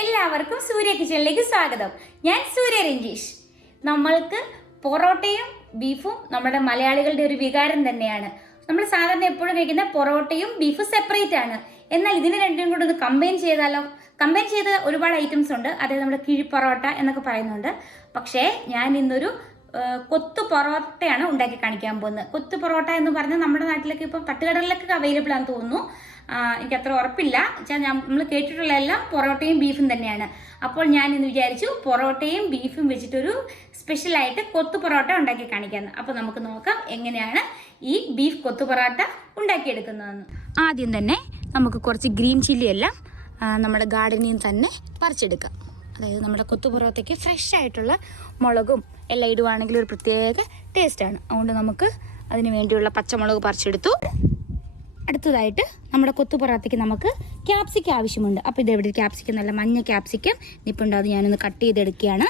എല്ലാവർക്കും സൂര്യ കിച്ചണിലേക്ക് സ്വാഗതം. ഞാൻ സൂര്യ രഞ്ജീഷ്. നമ്മൾക്ക് പൊറോട്ടയും ബീഫും നമ്മുടെ മലയാളികളുടെ ഒരു വികാരം തന്നെയാണ്. നമ്മൾ സാധാരണ എപ്പോഴും കഴിക്കുന്ന പൊറോട്ടയും ബീഫും സെപ്പറേറ്റ് ആണ്. എന്നാൽ ഇതിന് രണ്ടും കൂടെ ഒന്ന് കമ്പൈൻ ചെയ്താലോ? കമ്പൈൻ ചെയ്ത് ഒരുപാട് ഐറ്റംസ് ഉണ്ട്. അതായത് നമ്മുടെ കിഴി പൊറോട്ട എന്നൊക്കെ പറയുന്നുണ്ട്. പക്ഷേ ഞാൻ ഇന്നൊരു കൊത്തു പൊറോട്ടയാണ് ഉണ്ടാക്കി കാണിക്കാൻ പോകുന്നത്. കൊത്തു പൊറോട്ട എന്ന് പറഞ്ഞാൽ നമ്മുടെ നാട്ടിലൊക്കെ ഇപ്പം തട്ടുകടകളിലൊക്കെ അവൈലബിൾ ആണെന്ന് തോന്നുന്നു. എനിക്ക് അത്ര ഉറപ്പില്ല. നമ്മൾ കേട്ടിട്ടുള്ള എല്ലാം പൊറോട്ടയും ബീഫും തന്നെയാണ്. അപ്പോൾ ഞാൻ ഇന്ന് വിചാരിച്ചു പൊറോട്ടയും ബീഫും വെച്ചിട്ടൊരു സ്പെഷ്യലായിട്ട് കൊത്തു പൊറോട്ട ഉണ്ടാക്കി കാണിക്കാമെന്ന്. അപ്പോൾ നമുക്ക് നോക്കാം എങ്ങനെയാണ് ഈ ബീഫ് കൊത്തു പൊറോട്ട ഉണ്ടാക്കിയെടുക്കുന്നതെന്ന്. ആദ്യം തന്നെ നമുക്ക് കുറച്ച് ഗ്രീൻ ചില്ലി എല്ലാം നമ്മുടെ ഗാർഡനിൽ നിന്ന് തന്നെ പറിച്ചെടുക്കാം. അതായത് നമ്മുടെ കൊത്തു പൊറോട്ടയ്ക്ക് ഫ്രഷ് ആയിട്ടുള്ള മുളകും എല്ലാം ഇടുവാണെങ്കിൽ ഒരു പ്രത്യേക ടേസ്റ്റാണ്. അതുകൊണ്ട് നമുക്ക് അതിന് വേണ്ടിയുള്ള പച്ചമുളക് പറിച്ചെടുത്തു. അടുത്തതായിട്ട് നമ്മുടെ കൊത്തു പൊറോട്ടയ്ക്ക് നമുക്ക് ക്യാപ്സിക്കം ആവശ്യമുണ്ട്. അപ്പോൾ ഇതെവിടെ ക്യാപ്സിക്കം, നല്ല മഞ്ഞ ക്യാപ്സിക്കം നിപ്പുണ്ട്. അത് ഞാനൊന്ന് കട്ട് ചെയ്തെടുക്കുകയാണ്.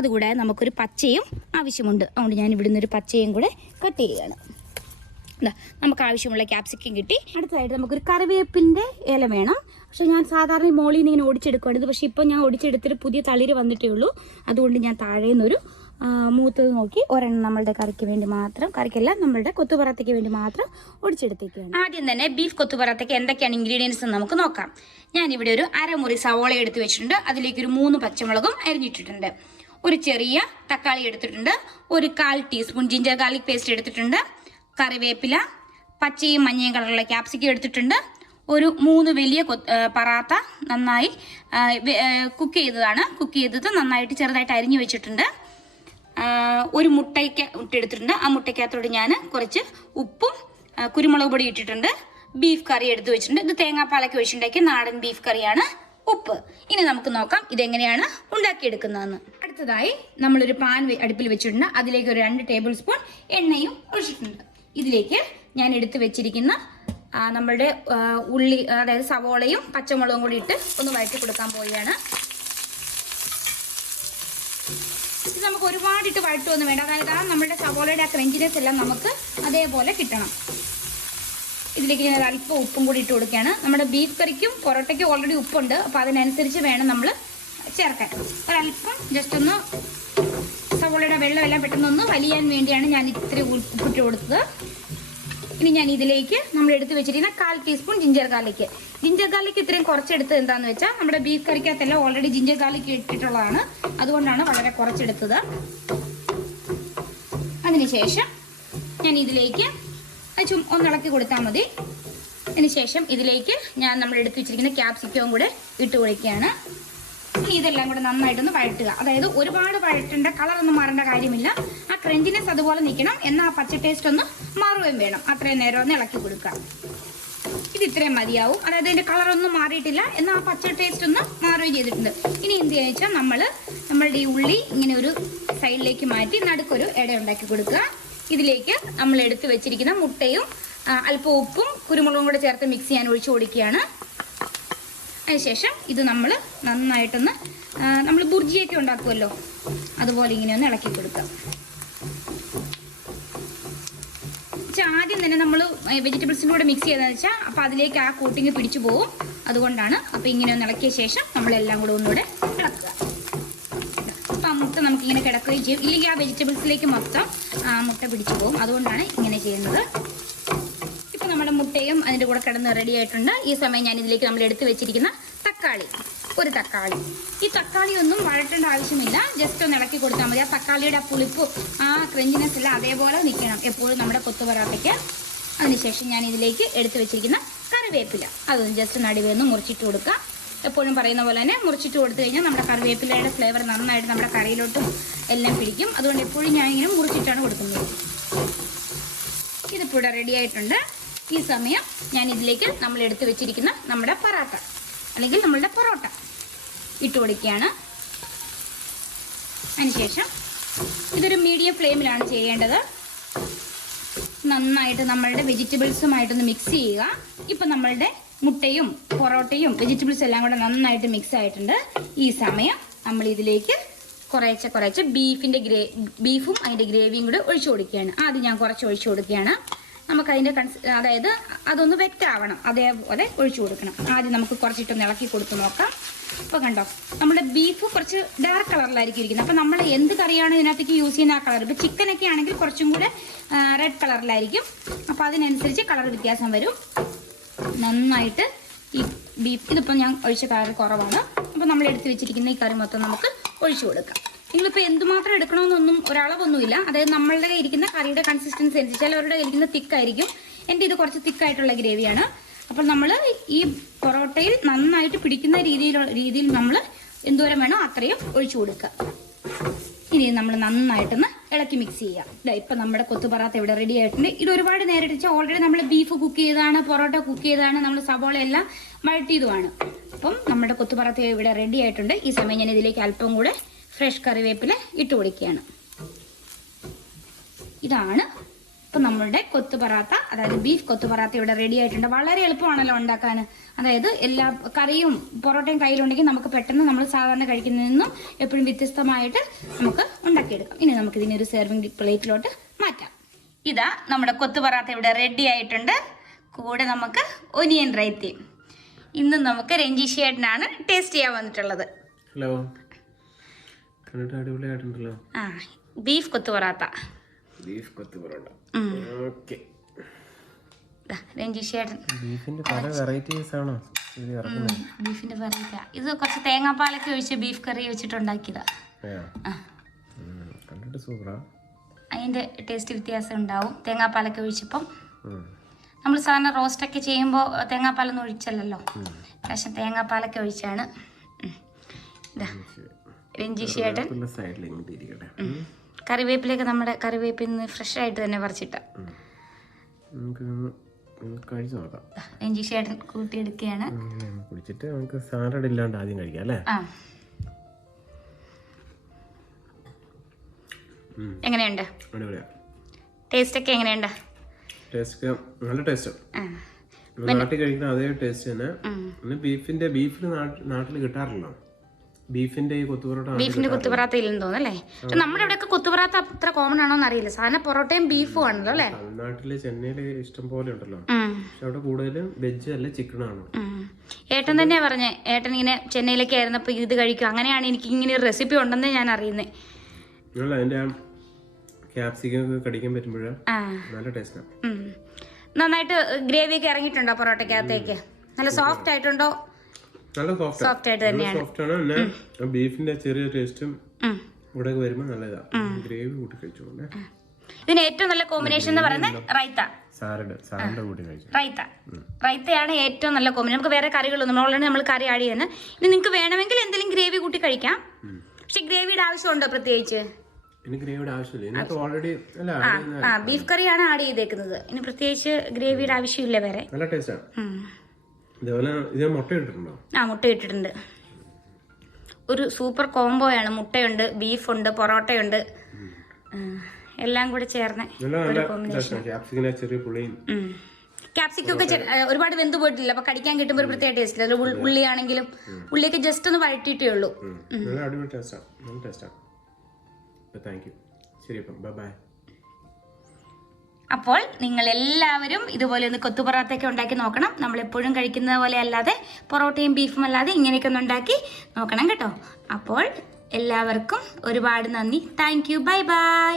അതുകൂടാതെ നമുക്കൊരു പച്ചയും ആവശ്യമുണ്ട്. അതുകൊണ്ട് ഞാൻ ഇവിടുന്ന് ഒരു പച്ചയും കൂടെ കട്ട് ചെയ്യുകയാണ്. നമുക്ക് ആവശ്യമുള്ള ക്യാപ്സിക്കം കിട്ടി. അടുത്തതായിട്ട് നമുക്കൊരു കറിവേപ്പിൻ്റെ ഇല വേണം. പക്ഷെ ഞാൻ സാധാരണ മോളിൽ നിന്ന് ഇങ്ങനെ ഓടിച്ചെടുക്കുകയാണ്. പക്ഷേ ഇപ്പോൾ ഞാൻ ഓടിച്ചെടുത്തിട്ട് പുതിയ തളിര് വന്നിട്ടേ ഉള്ളൂ. അതുകൊണ്ട് ഞാൻ താഴെ നിന്നൊരു മൂത്തത് നോക്കി ഒരെണ്ണം നമ്മളുടെ കറിക്ക് വേണ്ടി മാത്രം, കറിക്കല്ല നമ്മളുടെ കൊത്തുപൊറോട്ടയ്ക്ക് വേണ്ടി മാത്രം ഒടിച്ചെടുത്തേക്കാണ്. ആദ്യം തന്നെ ബീഫ് കൊത്തുപൊറോട്ടയ്ക്ക് എന്തൊക്കെയാണ് ഇൻഗ്രീഡിയൻസ് എന്ന് നമുക്ക് നോക്കാം. ഞാനിവിടെ ഒരു അരമുറി സവോള എടുത്ത് വെച്ചിട്ടുണ്ട്. അതിലേക്ക് ഒരു 3 പച്ചമുളകും അരിഞ്ഞിട്ടിട്ടുണ്ട്. ഒരു ചെറിയ തക്കാളി എടുത്തിട്ടുണ്ട്. ഒരു 1/4 ടീസ്പൂൺ ജിഞ്ചർ ഗാർലിക് പേസ്റ്റ് എടുത്തിട്ടുണ്ട്. കറിവേപ്പില, പച്ചയും മഞ്ഞയും കളറുള്ള ക്യാപ്സിക്കം എടുത്തിട്ടുണ്ട്. ഒരു 3 വലിയ പറാത്ത നന്നായി കുക്ക് ചെയ്തത് നന്നായിട്ട് ചെറുതായിട്ട് അരിഞ്ഞു വെച്ചിട്ടുണ്ട്. ഒരു മുട്ട എടുത്തിട്ടുണ്ട്. ആ മുട്ടയ്ക്കകത്തോട് ഞാൻ കുറച്ച് ഉപ്പും കുരുമുളക് പൊടി ഇട്ടിട്ടുണ്ട്. ബീഫ് കറി എടുത്ത് വെച്ചിട്ടുണ്ട്. ഇത് തേങ്ങാപ്പാലൊക്കെ ഒഴിച്ചുണ്ടാക്കിയ നാടൻ ബീഫ് കറിയാണ്. ഉപ്പ്. ഇനി നമുക്ക് നോക്കാം ഇതെങ്ങനെയാണ് ഉണ്ടാക്കിയെടുക്കുന്നതെന്ന്. അടുത്തതായി നമ്മളൊരു പാൻ അടുപ്പിൽ വെച്ചിട്ടുണ്ട്. അതിലേക്ക് ഒരു 2 ടേബിൾ സ്പൂൺ എണ്ണയും ഒഴിച്ചിട്ടുണ്ട്. ഇതിലേക്ക് ഞാൻ എടുത്ത് വെച്ചിരിക്കുന്ന നമ്മളുടെ ഉള്ളി, അതായത് സവോളയും പച്ചമുളകും കൂടി ഇട്ട് ഒന്ന് വഴറ്റി കൊടുക്കാൻ പോവുകയാണ്. ഇത് നമുക്ക് ഒരുപാടിട്ട് വഴറ്റൊന്നും വേണ്ട. അതായത് നമ്മുടെ സവോളയുടെ ആ ക്രഞ്ചിനെസ് എല്ലാം നമുക്ക് അതേപോലെ കിട്ടണം. ഇതിലേക്ക് ഞാൻ അല്പം ഉപ്പും കൂടി ഇട്ട് കൊടുക്കുകയാണ്. നമ്മുടെ ബീഫ് കറിക്കും പൊറോട്ടയ്ക്കും ഓൾറെഡി ഉപ്പുണ്ട്. അപ്പോൾ അതിനനുസരിച്ച് വേണം നമ്മൾ ചേർക്കാൻ. ഒരല്പം ജസ്റ്റ് ഒന്ന് സവോളയുടെ വെള്ളമെല്ലാം പെട്ടെന്നൊന്ന് വലിയാൻ വേണ്ടിയാണ് ഞാൻ ഇത്തിരി ഉപ്പിട്ട് കൊടുത്തത്. ഇനി ഞാൻ ഇതിലേക്ക് നമ്മൾ എടുത്ത് വെച്ചിരിക്കുന്ന 1/4 ടീസ്പൂൺ ജിഞ്ചർ ഗാർലിക് ഇത്രയും കുറച്ചെടുത്തത് എന്താണെന്ന് വെച്ചാൽ നമ്മുടെ ബീഫ് കറിക്കകത്തെല്ലാം ഓൾറെഡി ജിഞ്ചർ ഗാർലിക് ഇട്ടിട്ടുള്ളതാണ്. അതുകൊണ്ടാണ് വളരെ കുറച്ചെടുത്തത്. അതിനുശേഷം ഞാൻ ഇതിലേക്ക് ഒന്ന് ഇളക്കി കൊടുത്താൽ മതി. അതിനുശേഷം ഇതിലേക്ക് നമ്മൾ എടുത്ത് വെച്ചിരിക്കുന്ന ക്യാപ്സിക്കവും കൂടെ ഇട്ട് കൊടുക്കുകയാണ്. ഇനി ഇതെല്ലാം കൂടെ നന്നായിട്ടൊന്ന് വഴറ്റുക. അതായത് ഒരുപാട് വഴറ്റേണ്ട, കളറൊന്നും മാറേണ്ട കാര്യമില്ല. ആ ക്രഞ്ചിനെസ് അതുപോലെ നിൽക്കണം. എന്നാൽ ആ പച്ച ടേസ്റ്റ് ഒന്ന് മാറുകയും വേണം. അത്രയും നേരം ഒന്ന് ഇളക്കി കൊടുക്കുക. ഇത് ഇത്രയും മതിയാവും. അതായത് അതിൻ്റെ കളറൊന്നും മാറിയിട്ടില്ല, എന്നാൽ ആ പച്ച ടേസ്റ്റ് ഒന്ന് മാറുകയും ചെയ്തിട്ടുണ്ട്. ഇനി എന്ത് ചെയ്യുക വെച്ചാൽ നമ്മളുടെ ഈ ഉള്ളി ഇങ്ങനെ ഒരു സൈഡിലേക്ക് മാറ്റി നടുക്കൊരു ഇട ഉണ്ടാക്കി കൊടുക്കുക. ഇതിലേക്ക് നമ്മൾ എടുത്ത് വെച്ചിരിക്കുന്ന മുട്ടയും അല്പം ഉപ്പും കുരുമുളകും കൂടെ ചേർത്ത് മിക്സ് ചെയ്യാൻ ഒഴിച്ചു കൊടുക്കുകയാണ്. അതിനുശേഷം ഇത് നമ്മൾ നന്നായിട്ടൊന്ന് നമ്മൾ ബുർജിയൊക്കെ ഉണ്ടാക്കുമല്ലോ, അതുപോലെ ഇങ്ങനെ ഒന്ന് ഇളക്കി കൊടുക്കാം. ആദ്യം തന്നെ നമ്മൾ വെജിറ്റബിൾസിൻ്റെ കൂടെ മിക്സ് ചെയ്തതെന്ന് വെച്ചാൽ അപ്പോൾ അതിലേക്ക് ആ കോട്ടിങ് പിടിച്ചു പോകും. അതുകൊണ്ടാണ്. അപ്പോൾ ഇങ്ങനെ ഒന്ന് ഇളക്കിയ ശേഷം നമ്മളെല്ലാം കൂടെ ഒന്നുകൂടെ ഇളക്കുക. അപ്പോൾ ആ മുട്ട നമുക്കിങ്ങനെ കിടക്കുകയും ചെയ്യും. ഇല്ലെങ്കിൽ ആ വെജിറ്റബിൾസിലേക്ക് മൊത്തം മുട്ട പിടിച്ചു പോകും. അതുകൊണ്ടാണ് ഇങ്ങനെ ചെയ്യുന്നത്. ഇപ്പോൾ നമ്മുടെ മുട്ടയും അതിൻ്റെ കൂടെ കിടന്ന് റെഡി ആയിട്ടുണ്ട്. ഈ സമയം ഞാൻ ഇതിലേക്ക് നമ്മൾ എടുത്ത് വെച്ചിരിക്കുന്ന ഒരു തക്കാളി. ഈ തക്കാളി ഒന്നും വഴറ്റേണ്ട ആവശ്യമില്ല. ജസ്റ്റ് ഒന്ന് ഇളക്കി കൊടുത്താൽ മതി. ആ തക്കാളിയുടെ ആ പുളിപ്പ്, ആ ക്രഞ്ചിനെസ് എല്ലാം അതേപോലെ നിൽക്കണം എപ്പോഴും നമ്മുടെ കൊത്തു പൊറോട്ടയ്ക്ക്. അതിനുശേഷം ഞാൻ ഇതിലേക്ക് എടുത്ത് വെച്ചിരിക്കുന്ന കറിവേപ്പില അതൊന്ന് ജസ്റ്റ് നടുവേന്ന് മുറിച്ചിട്ട് കൊടുക്കുക. എപ്പോഴും പറയുന്ന പോലെ തന്നെ മുറിച്ചിട്ട് കൊടുത്തു കഴിഞ്ഞാൽ നമ്മുടെ കറിവേപ്പിലയുടെ ഫ്ലേവർ നന്നായിട്ട് നമ്മുടെ കറിയിലോട്ടും എല്ലാം പിടിക്കും. അതുകൊണ്ട് എപ്പോഴും ഞാൻ ഇങ്ങനെ മുറിച്ചിട്ടാണ് കൊടുക്കുന്നത്. ഇതിപ്പോൾ ഇവിടെ റെഡി ആയിട്ടുണ്ട്. ഈ സമയം ഞാൻ ഇതിലേക്ക് നമ്മൾ എടുത്ത് വെച്ചിരിക്കുന്ന നമ്മുടെ പറാട്ട അല്ലെങ്കിൽ നമ്മളുടെ പൊറോട്ട ഇട്ട് കൊടുക്കുകയാണ്. അതിനുശേഷം ഇതൊരു മീഡിയം ഫ്ലെയിമിലാണ് ചെയ്യേണ്ടത്. നന്നായിട്ട് നമ്മളുടെ വെജിറ്റബിൾസുമായിട്ടൊന്ന് മിക്സ് ചെയ്യുക. ഇപ്പം നമ്മളുടെ മുട്ടയും പൊറോട്ടയും വെജിറ്റബിൾസ് എല്ലാം കൂടെ നന്നായിട്ട് മിക്സ് ആയിട്ടുണ്ട്. ഈ സമയം നമ്മൾ ഇതിലേക്ക് കുറേശ്ശെ ബീഫും അതിൻ്റെ ഗ്രേവിയും കൂടെ ഒഴിച്ചു കൊടുക്കുകയാണ്. ആദ്യം ഞാൻ കുറച്ച് ഒഴിച്ചു കൊടുക്കുകയാണ്. നമുക്ക് അതിൻ്റെ അതായത് അതൊന്ന് വെറ്റാവണം, അതേപോലെ ഒഴിച്ചു കൊടുക്കണം. ആദ്യം നമുക്ക് കുറച്ചിട്ടൊന്ന് ഇളക്കി കൊടുത്ത് നോക്കാം. അപ്പോൾ കണ്ടോ, നമ്മുടെ ബീഫ് കുറച്ച് ഡാർക്ക് കളറിലായിരിക്കും ഇരിക്കുന്നത്. അപ്പോൾ നമ്മൾ എന്ത് കറിയാണ് ഇതിനകത്തേക്ക് യൂസ് ചെയ്യുന്ന ആ കളർ, ഇപ്പോൾ ചിക്കനൊക്കെ ആണെങ്കിൽ കുറച്ചും കൂടെ റെഡ് കളറിലായിരിക്കും. അപ്പോൾ അതിനനുസരിച്ച് കളർ വ്യത്യാസം വരും. നന്നായിട്ട് ഈ ബീഫ്, ഇതിപ്പോൾ ഞാൻ ഒഴിച്ച കളർ കുറവാണ്, അപ്പോൾ നമ്മൾ എടുത്ത് വെച്ചിരിക്കുന്ന ഈ കറി മൊത്തം നമുക്ക് ഒഴിച്ചു കൊടുക്കാം. നിങ്ങളിപ്പോൾ എന്തുമാത്രം എടുക്കണമെന്നൊന്നും ഒരളവൊന്നുമില്ല. അതായത് നമ്മളുടെ ഇരിക്കുന്ന കറിയുടെ കൺസിസ്റ്റൻസി അനുസരിച്ച് ചിലവരുടെ ഇരിക്കുന്ന തിക്കായിരിക്കും. എൻ്റെ ഇത് കുറച്ച് തിക്കായിട്ടുള്ള ഗ്രേവിയാണ്. അപ്പോൾ നമ്മൾ ഈ പൊറോട്ടയിൽ നന്നായിട്ട് പിടിക്കുന്ന രീതിയിൽ നമ്മൾ എന്തോരം വേണോ അത്രയും ഒഴിച്ചു കൊടുക്കുക. ഇനി നമ്മൾ നന്നായിട്ടൊന്ന് ഇളക്കി മിക്സ് ചെയ്യാം. ഇപ്പം നമ്മുടെ കൊത്തു പൊറാത്ത ഇവിടെ റെഡി ആയിട്ടുണ്ട്. ഇത് ഒരുപാട് നേരം വെച്ചാൽ ഓൾറെഡി നമ്മൾ ബീഫ് കുക്ക് ചെയ്തതാണ്, പൊറോട്ട കുക്ക് ചെയ്തതാണ്, നമ്മൾ സബോള എല്ലാം വഴറ്റിയതുമാണ്. അപ്പം നമ്മുടെ കൊത്തു പൊറാത്ത ഇവിടെ റെഡി ആയിട്ടുണ്ട്. ഈ സമയം ഞാൻ ഇതിലേക്ക് അല്പം കൂടെ ഫ്രഷ് കറിവേപ്പില ഇട്ട് കൊടുക്കുകയാണ്. ഇതാണ് ഇപ്പം നമ്മളുടെ കൊത്തു പൊറാത്ത, അതായത് ബീഫ് കൊത്തു പൊറാത്ത ഇവിടെ റെഡി ആയിട്ടുണ്ട്. വളരെ എളുപ്പമാണല്ലോ ഉണ്ടാക്കാൻ. അതായത് എല്ലാ കറിയും പൊറോട്ടയും കയ്യിലുണ്ടെങ്കിൽ നമുക്ക് പെട്ടെന്ന് നമ്മൾ സാധാരണ കഴിക്കുന്നതിൽ നിന്നും എപ്പോഴും വ്യത്യസ്തമായിട്ട് നമുക്ക് ഉണ്ടാക്കിയെടുക്കാം. ഇനി നമുക്ക് ഇതിനൊരു സെർവിങ് പ്ലേറ്റിലോട്ട് മാറ്റാം. ഇതാ നമ്മുടെ കൊത്തു പൊറാത്ത ഇവിടെ റെഡി ആയിട്ടുണ്ട്. കൂടെ നമുക്ക് ഒനിയൻ റൈത്തയും. ഇന്ന് നമുക്ക് രഞ്ജീഷ് ചേട്ടനാണ് ടേസ്റ്റ് ചെയ്യാൻ വന്നിട്ടുള്ളത്. ഹലോ, അടിപൊളിയായിട്ടുണ്ടല്ലോ. ആ, ബീഫ് കൊത്തു പൊറാത്ത. ബീഫ് കൊത്തു പൊറോട്ട. ഓക്കേ. രഞ്ജീഷ് ചേട്ടൻ ബീഫിന്റെ പല വെറൈറ്റീസ് ആണോ ഇത് ഇറക്കുന്നത്? ബീഫിന്റെ വെറൈറ്റി. ഇത് കുറച്ച് തേങ്ങാപ്പാലൊക്കെ ഒഴിച്ച് ബീഫ് കറി വെച്ചിട്ടുണ്ടാക്കിയതാ. കണ്ടിട്ട് സൂപ്പറാ. അതിന്റെ ടേസ്റ്റ് വ്യത്യാസം ഉണ്ടാവും തേങ്ങാപ്പാലൊക്കെ ഒഴിച്ചപ്പം. നമ്മൾ സാധാരണ റോസ്റ്റൊക്കെ ചെയ്യുമ്പോൾ തേങ്ങാപ്പാലൊന്നും ഒഴിച്ചല്ലോ, പക്ഷെ തേങ്ങാപ്പാലൊക്കെ ഒഴിച്ചാണ്. രഞ്ജീഷ് ചേട്ടൻ കറിവേപ്പിലേക്ക് നമ്മുടെ കറിവേപ്പിൽ നിന്ന് ഫ്രഷ് ആയിട്ട് തന്നെ പറിച്ചിട്ട രഞ്ജീഷ് ചേട്ടൻ കൂട്ടിയെടുക്കുകയാണ്. കുടിച്ചിട്ട് നമുക്ക് സാലഡ് ഇല്ലാണ്ട് ആദ്യം കഴിക്കാം അല്ലേ? എങ്ങനെയുണ്ട് ടേസ്റ്റ് ഒക്കെ? എങ്ങനെയുണ്ട് ടേസ്റ്റ്? നല്ല ടേസ്റ്റ്. നാട്ടിൽ കഴിക്കുന്ന അതേ ടേസ്റ്റ് തന്നെ. ബീഫിന് നാട്ടിൽ കിട്ടാറില്ല. ബീഫിന്റെ കൊത്തുപൊറാത്ത ഇല്ലെന്ന് തോന്നല്ലേ? പക്ഷെ നമ്മുടെ ഇവിടെയൊക്കെ കൊത്തുപൊറാത്ത അത്ര കോമൺ ആണോ എന്നറിയില്ല. സാധാരണ പൊറോട്ടയും ബീഫും ആണല്ലോ അല്ലേ? തമിഴ്നാട്ടില് ചെന്നൈയില് ഇഷ്ടം പോലെ ഉണ്ടല്ലോ. പക്ഷെ അവിടെ കൂടുതലും വെജ് അല്ല ചിക്കൻ ആണ്. ഏട്ടൻ തന്നെയാ പറഞ്ഞേ, ഏട്ടൻ ഇങ്ങനെ ചെന്നൈയിലൊക്കെ ആയിരുന്നപ്പോ ഇത് കഴിക്കും. അങ്ങനെയാണ് എനിക്ക് ഇങ്ങനെ ഒരു റെസിപ്പി ഉണ്ടെന്ന് ഞാൻ അറിയുന്നേ. അതിന്റെ ക്യാപ്സിക്കം ഒക്കെ കടിക്കാൻ പറ്റുമ്പോഴാ നല്ല ടേസ്റ്റാണ്. നന്നായിട്ട് ഗ്രേവി ഒക്കെ ഇറങ്ങിയിട്ടുണ്ടോ പൊറോട്ടക്കകത്തേക്ക്? നല്ല സോഫ്റ്റ് ആയിട്ടുണ്ടോ? നല്ല സോഫ്റ്റ് ആയിട്ട് തന്നെയാണ്. പിന്നെ ബീഫിന്റെ ചെറിയ ടേസ്റ്റും ഇവിടെ വരുമ്പോ നല്ലതാ. ഗ്രേവി കൂട്ടി കഴിച്ചോണ്ട് ഇതിന് ഏറ്റവും നല്ല കോമ്പിനേഷൻ എന്ന് പറയുന്നത് റൈത്ത. റൈത്തയാണ് ഏറ്റവും നല്ല കോമ്പിനേഷൻ. നമുക്ക് വേറെ കറികളൊന്നും നമ്മൾ കറി ആഡ് ചെയ്യുന്നത്. ഇനി നിങ്ങൾക്ക് വേണമെങ്കിൽ എന്തെങ്കിലും ഗ്രേവി കൂട്ടി കഴിക്കാം. പക്ഷെ ഗ്രേവിയുടെ ആവശ്യമുണ്ടോ പ്രത്യേകിച്ച്? ബീഫ് കറിയാണ് ആഡ് ചെയ്തേക്കുന്നത്. ഇനി പ്രത്യേകിച്ച് ഗ്രേവിയുടെ ആവശ്യമില്ല വേറെ. മുട്ട ഇട്ടിട്ടുണ്ട്. ഒരു സൂപ്പർ കോംബോയാണ്. മുട്ടയുണ്ട്, ബീഫുണ്ട്, പൊറോട്ടയുണ്ട്, എല്ലാം കൂടെ ചേർന്ന് ഒരു കോമ്പിനേഷൻ. ക്യാപ്സിക്കം ഒക്കെ ഒരുപാട് വെന്ത് പോയിട്ടില്ല, അപ്പൊ കടിക്കാൻ കിട്ടുമ്പോൾ ഒരു പ്രത്യേക ടേസ്റ്റ്. അല്ല ഉള്ളിയാണെങ്കിലും ഉള്ളിയൊക്കെ ജസ്റ്റ് ഒന്ന് വഴറ്റിയിട്ടേ ഉള്ളൂ. അപ്പോൾ നിങ്ങൾ എല്ലാവരും ഇതുപോലെ ഒന്ന് കൊത്തു പൊറാത്തയൊക്കെ ഉണ്ടാക്കി നോക്കണം. നമ്മൾ എപ്പോഴും കഴിക്കുന്നത് പോലെ അല്ലാതെ പൊറോട്ടയും ബീഫും അല്ലാതെ ഇങ്ങനെയൊക്കെ ഒന്ന് ഉണ്ടാക്കി നോക്കണം കേട്ടോ. അപ്പോൾ എല്ലാവർക്കും ഒരുപാട് നന്ദി. Thank you. Bye bye.